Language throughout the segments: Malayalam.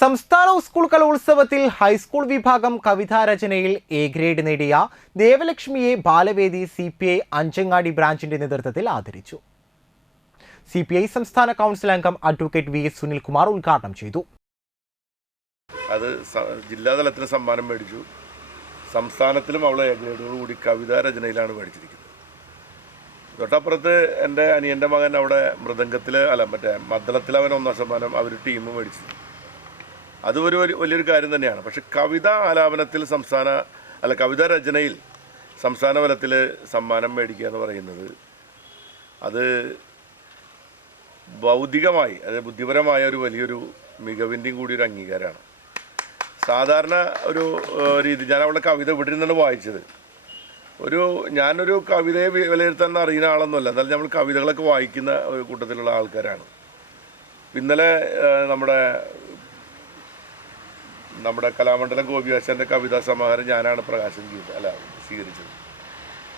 സംസ്ഥാന സ്കൂൾ കലോത്സവത്തിൽ ഹൈസ്കൂൾ വിഭാഗം കവിതാരചനയിൽ എ ഗ്രേഡ് നേടിയ ദേവലക്ഷ്മിയെ ബാലവേദി CPI അഞ്ചങ്ങാടി ബ്രാഞ്ചിന്റെ നേതൃത്വത്തിൽ ആദരിച്ചു. CPI സംസ്ഥാന കൗൺസിൽ അംഗം അഡ്വക്കേറ്റ് VS സുനിൽകുമാർ ഉദ്ഘാടനം ചെയ്തു. അത് ജില്ലാതലത്തിൽ സമ്മാനം മേടിച്ചു. സംസ്ഥാനത്തിലും അവളെ എ ഗ്രേഡോടുകൂടി കവിതാരചനയിലാണ് മേടിച്ചിരിക്കുന്നത്. തൊട്ടപ്പുറത്ത് എൻ്റെ അനിയൻ്റെ മകൻ അവിടെ മൃദംഗത്തിൽ മദ്ദളത്തിൽ അവൻ 1ാം സമ്മാനം അവർ ടീം മേടിച്ചു. അത് വലിയൊരു കാര്യം തന്നെയാണ്. പക്ഷെ കവിതാ ആലാപനത്തിൽ കവിതാ രചനയിൽ സംസ്ഥാന തലത്തിൽ സമ്മാനം മേടിക്കുക എന്ന് പറയുന്നത് അത് ബൗദ്ധികമായി ബുദ്ധിപരമായ ഒരു വലിയൊരു മികവിൻ്റെയും കൂടി ഒരു അംഗീകാരമാണ്. സാധാരണ ഒരു രീതി ഞാൻ അവളുടെ കവിത ഇവിടെ നിന്നാണ് വായിച്ചത്. ഞാനൊരു കവിതയെ വിലയിരുത്താൻ അറിയുന്ന ആളൊന്നുമല്ല, എന്നാലും നമ്മൾ കവിതകളൊക്കെ വായിക്കുന്ന ഒരു കൂട്ടത്തിലുള്ള ആൾക്കാരാണ്. ഇന്നലെ നമ്മുടെ കലാമണ്ഡലം ഗോപിയാശാൻ്റെ കവിതാ സമാഹാരം ഞാനാണ് സ്വീകരിച്ചത്.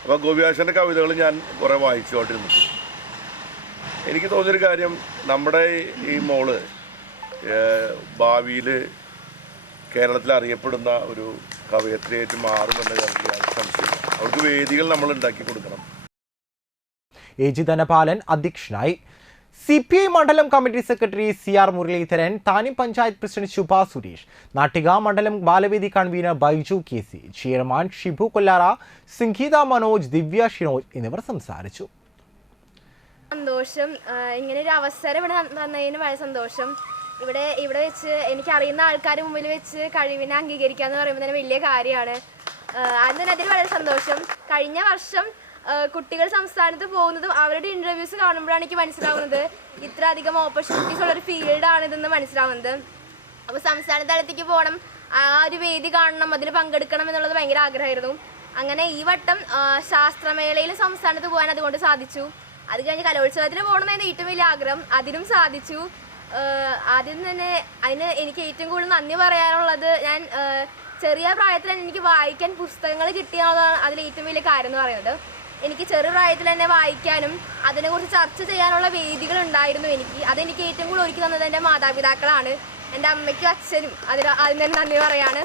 അപ്പോൾ ഗോപിയാശാൻ്റെ കവിതകൾ ഞാൻ കുറേ വായിച്ചുകൊണ്ടിരുന്നു. എനിക്ക് തോന്നിയൊരു കാര്യം, നമ്മുടെ ഈ മോള് ഭാവിയിൽ കേരളത്തിൽ അറിയപ്പെടുന്ന ഒരു കവയത്രിയായിട്ട് മാറുമെന്ന കാര്യത്തിൽ സംശയമില്ല. അവർക്ക് വേദികൾ നമ്മൾ ഉണ്ടാക്കി കൊടുക്കണം. AG ധനപാലൻ അധ്യക്ഷനായി. CPI മണ്ഡലം കമ്മിറ്റി സെക്രട്ടറി CR മുരളീധരൻ, താനിം പഞ്ചായത്ത് പ്രസിഡന്റ് ശുഭ സുരേഷ്, നാട്ടിക മണ്ഡലം Balavedi convener Baiju KC, chairman Shibu Kollara, Sangeetha Manoj, Divya Shinoj എന്നിവർ സംസാരിച്ചു. സന്തോഷം, ഇങ്ങനെ ഒരു അവസരം ഇവിടെ തന്നതിന് വളരെ സന്തോഷം. ഇവിടെ വെച്ച് എനിക്കറിയുന്ന ആൾക്കാർ മുമ്പിൽ വെച്ച് കഴിവിനെ അംഗീകരിക്കുക എന്ന് പറയുമ്പോൾ തന്നെ വലിയ കാര്യമാണ്. അതിൽ വളരെ സന്തോഷം. കഴിഞ്ഞ വർഷം കുട്ടികൾ സംസ്ഥാനത്ത് പോകുന്നതും അവരുടെ ഇൻ്റർവ്യൂസ് കാണുമ്പോഴാണ് എനിക്ക് മനസ്സിലാവുന്നത് ഇത്ര അധികം ഓപ്പർച്യൂണിറ്റീസ് ഉള്ളൊരു ഫീൽഡാണ് ഇതെന്ന് മനസ്സിലാവുന്നത്. അപ്പോൾ സംസ്ഥാന തലത്തേക്ക് പോകണം, ആ ഒരു വേദി കാണണം, അതിൽ പങ്കെടുക്കണം എന്നുള്ളത് ഭയങ്കര ആഗ്രഹമായിരുന്നു. അങ്ങനെ ഈ വട്ടം ശാസ്ത്രമേളയിൽ സംസ്ഥാനത്ത് പോകാൻ അതുകൊണ്ട് സാധിച്ചു. അത് കഴിഞ്ഞ് കലോത്സവത്തിന് പോകണമെന്നായിരുന്നു ഏറ്റവും വലിയ ആഗ്രഹം, അതിനും സാധിച്ചു. ആദ്യം തന്നെ അതിന് എനിക്ക് ഏറ്റവും കൂടുതൽ നന്ദി പറയാനുള്ളത്, ഞാൻ ചെറിയ പ്രായത്തിൽ തന്നെ എനിക്ക് വായിക്കാൻ പുസ്തകങ്ങൾ കിട്ടിയെന്നുള്ളതാണ് അതിൽ ഏറ്റവും വലിയ കാര്യം എന്ന് പറയുന്നത്. എനിക്ക് ചെറു പ്രായത്തിൽ തന്നെ വായിക്കാനും അതിനെക്കുറിച്ച് ചർച്ച ചെയ്യാനുള്ള വേദികൾ ഉണ്ടായിരുന്നു അതെനിക്ക് ഏറ്റവും കൂടുതൽ ഒരുക്കി തന്നത് എൻ്റെ മാതാപിതാക്കളാണ്. എൻ്റെ അമ്മയ്ക്കും അച്ഛനും അതിന് നന്ദി പറയാണ്.